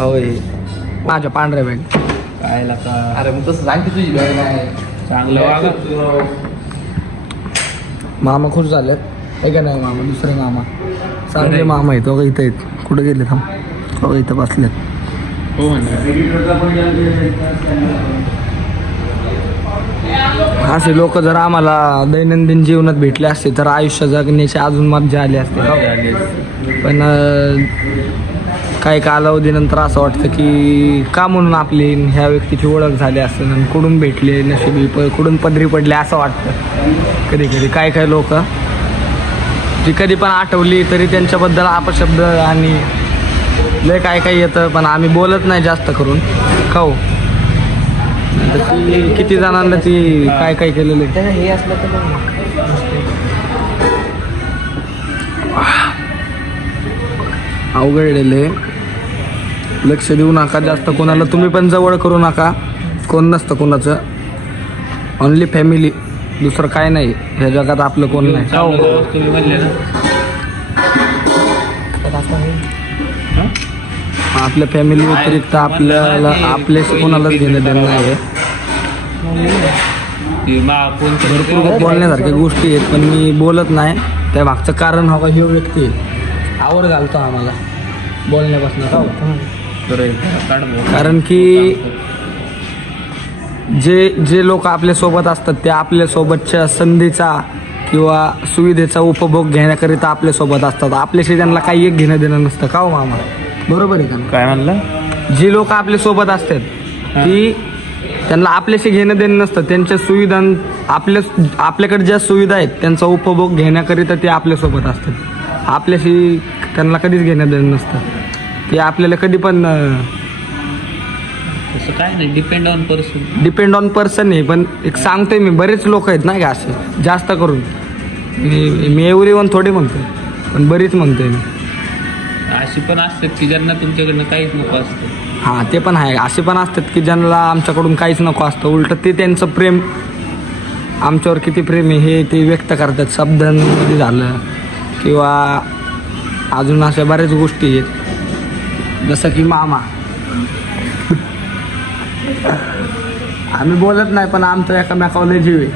होय माझ्या पांढऱ्या बॅग काय का अरे मग तसं सांग की तुझी बॅग नाही चांगलं वागा. मामा खुश झाले आहे का नाही मामा दुसरे मामा चांगले मामा आहेत बघा इथं आहेत कुठं गेले थांब बघा इथं बसलेत हो म्हणा. असे लोक जर आम्हाला दैनंदिन जीवनात भेटले असते तर आयुष्य जगण्याची अजून मज्जा आली असते पण काही कालावधीनंतर असं वाटतं की का म्हणून आपली ह्या व्यक्तीची ओळख झाली असेल आणि कुठून भेटले नशिबी कुठून पदरी पडले असं वाटतं कधी कधी काय लोक जी कधी पण आठवली तरी त्यांच्याबद्दल अपशब्द आणि लय काय येतं पण आम्ही बोलत नाही जास्त करून खाऊ किती जणांना ती काय केलेलं आहे हे असलं तर अवघडलेले लक्ष देऊ नका जास्त कोणाला तुम्ही पण जवळ करू नका कोण नसतं कोणाचं ओनली फॅमिली दुसरं काय नाही ह्या जगात आपलं कोण नाही तुम्ही म्हणले ना आपल्या फॅमिली व्यतिरिक्त आपल्याला आपल्याशी कोणालाच घेणं देणं नाही आहे भरपूर बोलण्यासारख्या गोष्टी आहेत पण मी बोलत नाही त्या मागचं कारण हवा ही व्यक्ती आहे आवड घालतो आम्हाला बोलण्यापासून कारण की जे लोक आपल्यासोबत असतात ते आपल्यासोबतच्या संधीचा किंवा सुविधेचा उपभोग घेण्याकरिता आपल्यासोबत असतात आपल्याशी त्यांना काही एक घेणं देणं नसतं का हो मामा बरोबर आहे का काय म्हणलं जी लोक आपल्यासोबत असतात ती त्यांना आपल्याशी घेणं देणं नसतं त्यांच्या सुविधा आपल्याकडे ज्या सुविधा आहेत त्यांचा उपभोग घेण्याकरिता ते आपल्यासोबत असतात आपल्याशी त्यांना कधीच घेणं देणं नसतं ते आपल्याला कधी पण तसं काय नाही डिपेंड ऑन पर्सन आहे पण एक सांगतोय मी बरेच लोक आहेत नाही का असे जास्त करून मी एव्हरीवन थोडी म्हणतोय पण बरीच म्हणतोय मी अशी पण असतात की ज्यांना तुमच्याकडनं काहीच नको असतं हां ते पण आहे असे पण असतात की ज्यांना आमच्याकडून काहीच नको असतं उलटं ते त्यांचं प्रेम आमच्यावर किती प्रेम आहे हे ते व्यक्त करतात शब्दांमध्ये झालं किंवा अजून अशा बऱ्याच गोष्टी आहेत जसं की मामा आम्ही बोलत नाही पण आमचं एकामेकावर जीव आहे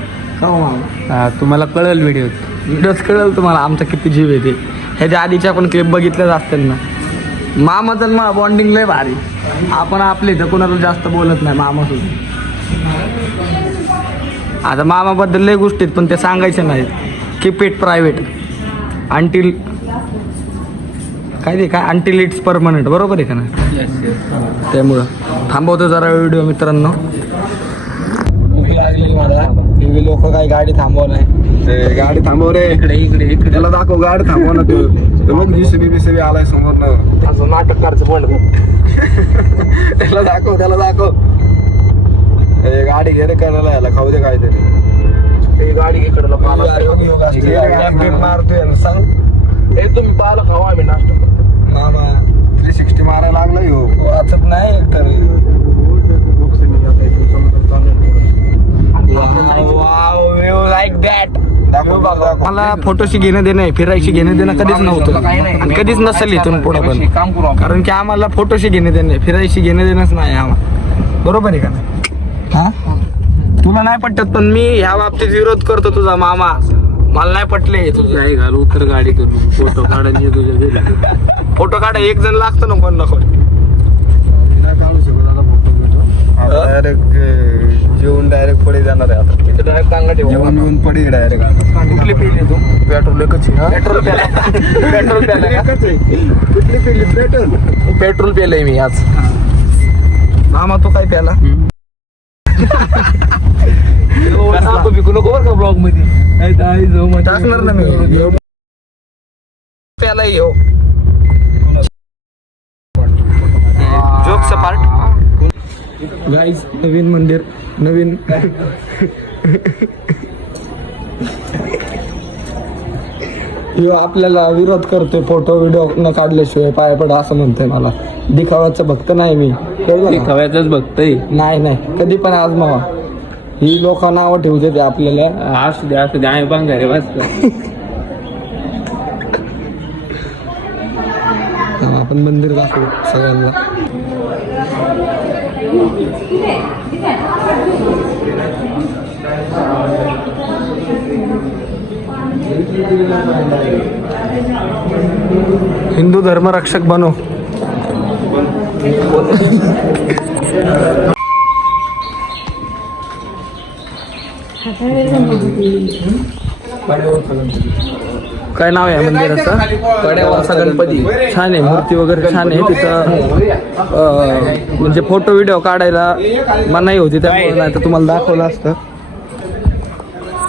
का हो मामा तुम्हाला कळेल व्हिडिओत कळेल तुम्हाला आमचा किती जीव आहे ते ह्याच्या आधीच्या पण क्लिप बघितल्याच असतील ना मामाचं मा बॉन्डिंग लय भारी आपण आपले इथं कोणाला जास्त बोलत नाही मामासोबत आता मामाबद्दल लय गोष्टी आहेत पण ते सांगायचे नाहीत keep it private until until it's permanent बरोबर आहे का नाही त्यामुळं थांबवतो जरा व्हिडिओ मित्रांनो लागलेली मला टीव्ही लोक काही गाडी थांबव नाही गाडी थांबव रे इकडे त्याला दाखव गाडी थांबव ना तू बघ जीसीबी आलाय समोर असं नाटक करायचं बोल त्याला दाखव गाडी घे रे करायला याला खाऊ दे काहीतरी गाडी इकडे मारतोय सांग हे तुम्ही पाहिलं खावा आम्ही नाश्ता मामा 360 मारायला लागला हो वाचत नाही तर मला फोटोशी घेणं देणं फिरायची घेणं देणं कधीच नव्हतं आणि कधीच नसेल इथून पुढे पण कारण की आम्हाला फोटोशी घेणं देणं फिरायची घेणं देणंच नाही आम्हाला बरोबर आहे का हा तुला नाही पटत पण मी ह्या बाबतीत विरोध करतो तुझा मामा मला नाही पटले तुझं नाही घाल उतर गाडी करून फोटो काढायचे तुझ्या फोटो काढा एक जण लागतं ना कोण नको जेवून डायरेक्ट पडी जाणार आहे आता डायरेक्ट चांगला जेवण येऊन पडी डायरेक्ट कुठली पिली तू पेट्रोल एकच पेट्रोल कुठली पिली पेट्रोल पेलंय मी आज मामा तू काय प्याला ब्लॉग मध्ये टाकणार ना मी प्याला येऊ जोक पार्ट गाईज नवीन मंदिर नवीन आपल्याला विरोध करतोय फोटो व्हिडिओ न काढल्याशिवाय पाया पडा असं म्हणतोय मला दिखाव्याचं भक्त नाही मी दिखाव्याचाच बघतोय नाही कधी पण आज मावा ही लोक नावं ठेवते ते आपल्याला असू दे आम्ही बंगारे बस आपण मंदिर दाखवू सगळ्यांना. हिंदू धर्मरक्षक बनो. काय नाव आहे मंदिराचं? कड्यावरचा गणपती. छान आहे, मूर्ती वगैरे छान आहे तिथं. म्हणजे फोटो व्हिडिओ काढायला मनाई होती त्यामुळे, नाही तर तुम्हाला दाखवलं असतं.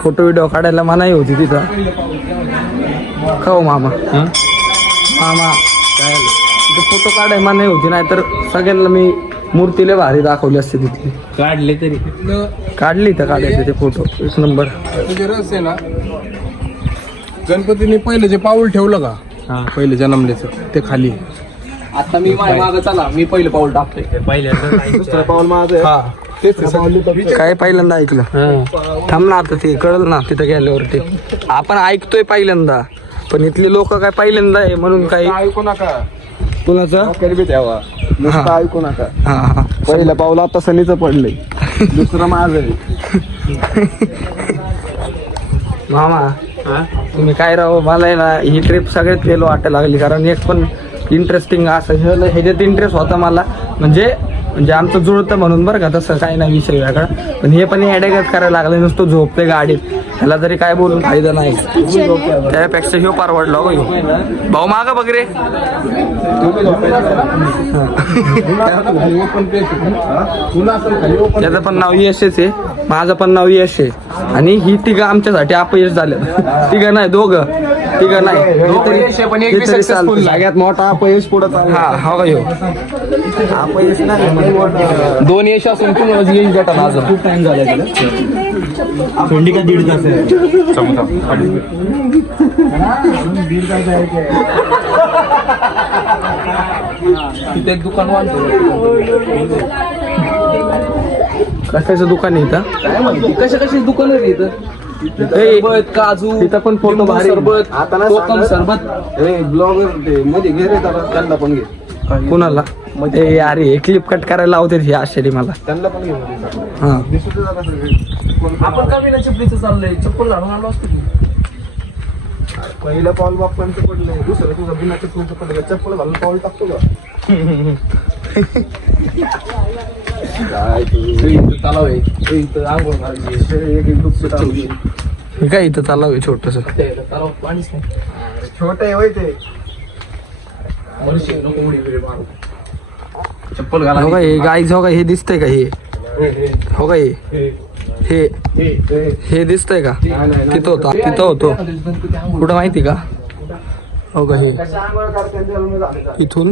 फोटो व्हिडिओ काढायला मनाई होती तिथं. खाऊ मामा मामा तिथं फोटो काढायला मनाई होती, नाही तर सगळ्यांना मी मूर्तीला भारी दाखवली असते तिथली. काढली तर काढायचे ते फोटो एक नंबर. रस आहे ना, गणपतीने पहिलं जे पाऊल ठेवलं का, पहिलं जन्मल्याचं ते खाली. आता मी मागं चला, मी पहिलं पाऊल टाकतोय. दुसरं पाऊल माझं आहे. तेच काय पहिल्यांदा ऐकलं? थांब ना, आता ते कळलं ना तिथं गेल्यावरती. आपण ऐकतोय पहिल्यांदा, पण इथले लोक काय पहिल्यांदा आहे म्हणून काही ऐकू नका. कुणाचं बी ठेवा, नुसतं ऐकू नका. हा पहिलं पाऊल आता सनीचं पडलंय, दुसरं माझं आहे. मामा तुम्ही काय राहू, मला आहे ना ही ट्रिप सगळ्यात फेलो वाटायला लागली. कारण एक पण इंटरेस्टिंग असं ह्याच्यात इंटरेस्ट होता मला, म्हणजे आमचं जुळतं म्हणून बरं का, तसं काही नाही विषय वेगळा. पण हे पण हेडेकच करायला लागलं, नुसतं झोपते गाडीत. ह्याला जरी काय बोलून फायदा नाही, त्यापेक्षा ह्यो परवडला हो. भाऊ मागा बघ रे. त्याचं पण नाव यशच आहे, माझं पण नाव यश आहे. आणि ही तिघं आमच्यासाठी अपयश झाले. तिघं नाही, तिघं नाही, सगळ्यात मोठा अपयश पुढे. हा हो का ह्यो अपयश नाही. 2 यश असून तुम्हाला यश भेटा अजून खूप टाइम झाला. थंडी का 1.5 तास आहे. तिथे एक दुकान वाढतो. कशाचं दुकान आहे इथं? कशाची दुकान आहे इथं? काजू तिथं पण फोटो भारी. सरबत, कोकम सरबत. ब्लॉगर ते मध्ये घे रे, त्यांना पण घे. कुणाला? मध्ये अरे क्लिप कट करायला लावते हे आश्चर्य मला. त्यांना पण घे. हा आपण का बिना चपलीचं चाललंय? चप्पल घालून आलो असतो की. पहिलं पाऊल बाप्पांचं पडलंय, दुसरं तुझं बिना चपलीचं पडलं. चप्पल घालून पाऊल टाकतो का? तलाव आहे इथं, आंघोळ घालायची. हे काय इथं चालू आहे छोटस. तलाव पाणीच नाही. छोट आहे होय ते. चप्पल घाला. हो का हे गाईज, हो का हे दिसतंय का? हे हो का हे दिसतंय का? तिथं होता, तिथं होतो कुठं माहिती का? हो का हे इथून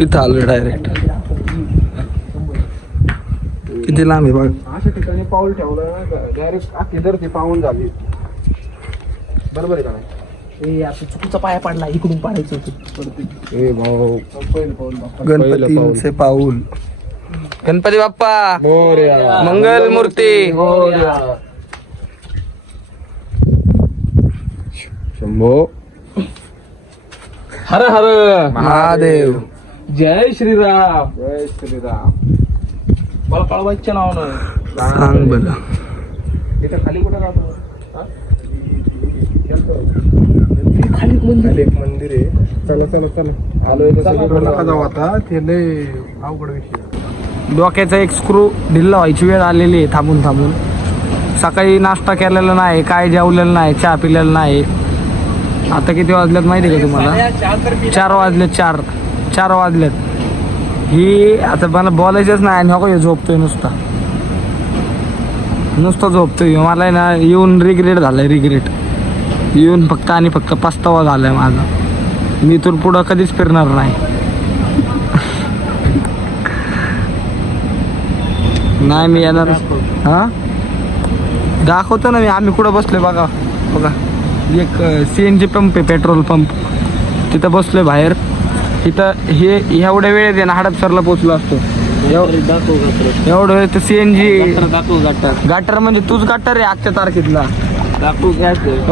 इथं आलोय डायरेक्ट. किती लांब आहे बघ. अशा ठिकाणी पाऊल ठेवलं डायरेक्ट अख्खी धरती पाहून झाली. बरोबर आहे का नाही? असं चुकीचा पाया पडला, इकडून पाडायचं होतं. ए भाऊ, पहिलं पाऊल बाप्पा. गणपतीचे पाऊल. गणपती बाप्पा मोरया. मंगल मूर्ती. मोरया. शंभो. हर हर महादेव. जय श्रीराम. जय श्रीराम. मला कळवायच्या नावानं सांग बरं. इथं खाली कुठं राहतो? खाली एक मंदिर आहे. चला चला चला, आलोय नका जाऊ आता, ते लय अवघड विषय. डोक्याचा एक स्क्रू ढिल्ला व्हायची वेळ आलेली आहे. थांबून थांबून सकाळी नाश्ता केलेला नाही, काय जेवलेलं नाही, चहा पिलेलं नाही. आता किती वाजल्यात माहिती आहे का तुम्हाला? 4 वाजलेत. 4 वाजलेत. ही आता मला बोलायचंच नाही. आणि हो का झोपतोय नुसतं झोपतोय. मला आहे ना येऊन रिग्रेट झालंय. येऊन फक्त आणि फक्त पस्तावा झालाय माझा. मी इथून पुढं कधीच फिरणार नाही. नाही मी येणार. हा दाखवतो ना मी. आम्ही कुठं बसलोय बघा. एक CNG पंप आहे, पेट्रोल पंप. तिथं बसलोय बाहेर. तिथं हे एवढ्या वेळेत आहे ना हडपसरला पोचलो असतो. एवढं वेळ तर CNG गाटर म्हणजे तूच गाटर आहे आजच्या तारखेतला.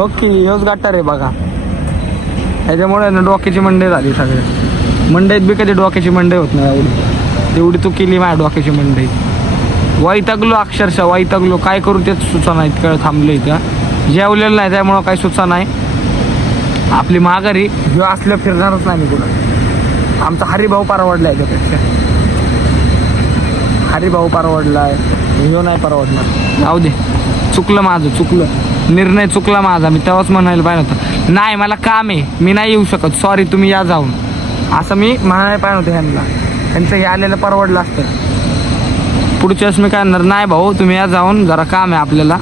ओके ह्योच गाटर आहे बघा. ह्याच्यामुळे ना डोक्याची मंडई झाली सगळे. मंडईत बी कधी डोक्याची मंडई होत नाही एवढी तू केली माझ्या डोक्याची मंडई. वैतागलो अक्षरशः वैतागलो, काय करू तेच सुचा नाही. इतकं थांबलं इथं, जेवलेलं नाही त्यामुळं काही सुचा नाही. आपली माघारी ह्यो असल्या फिरणारच नाही मी कुठं. आमचा हरिभाऊ परवडलाय त्यापेक्षा, हरिभाऊ परवडलाय, ह्यो नाही परवडणार. जाऊ दे, चुकलं माझं, चुकलं, निर्णय चुकला माझा. मी तेव्हाच म्हणायला पाहिजे होतं नाही मला काम आहे, मी नाही येऊ शकत, सॉरी तुम्ही या जाऊन, असं मी म्हणायला पाहिजे होतं ह्यांना. त्यांचं हे आलेलं परवडलं असतं. पुढच्या वेळेस मी काय म्हणणार, नाही भाऊ तुम्ही या जाऊन, जरा काम आहे आपल्याला.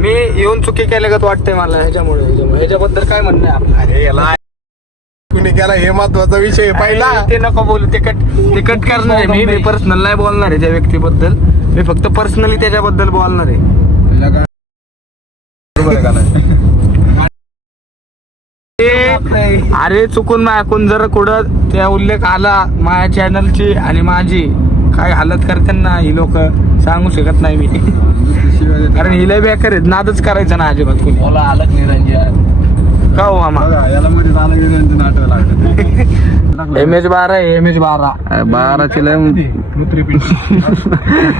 मी येऊन चुकी केल्यागत वाटतंय मला ह्याच्याबद्दल काय म्हणणं आहे आपलं? अरे याला कुणी केला हे महत्वाचा विषय आहे पहिला. ते नको बोलू, ते कट करणार आहे. मी पर्सनल नाही बोलणार आहे त्या व्यक्तीबद्दल, मी फक्त पर्सनली त्याच्याबद्दल बोलणार आहे. अरे चुकून माझ्याकडून जर कुठं त्या उल्लेख आला माझ्या चॅनलची आणि माझी, काय हालत करते ना ही लोक, सांगू शकत नाही मी. कारण हिला बेकार आहेत, नादच करायचा ना अजिबात कोणी. मला आलंच निरंजन का हो मामा? याला मध्ये झालं निरंजन आठवं लागलं. MH12 आहे, MH12 12ची लय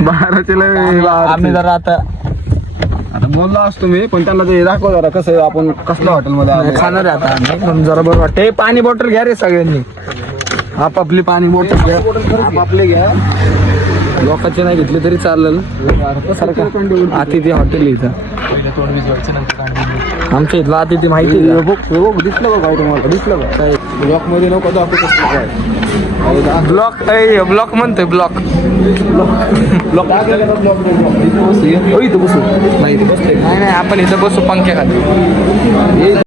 12ची लय. आम्ही जरा आता बोललो असतो मी, पण त्यांना ते दाखव जरा कसं आहे, आपण कसल्या हॉटेलमध्ये आलोय. खाणार आहे आता आम्ही, पण जरा बरं वाटतं. हे पाणी बॉटल घ्या रे सगळ्यांनी, आपापली पाणी बॉटल घ्या, आपापले घ्या. लोकांचे नाही घेतले तरी चालेल. अतिथी हॉटेल इथं आमच्या इथलं अतिथी माहिती आहे का? दिसलं बघ तुम्हाला, दिसलं बघ काय ब्लॉक मध्ये नको दाखवत असतो काय. ब्लॉक म्हणतोय, ब्लॉक इथं बसू नाही आपण इथं बसू पंख्या खाली.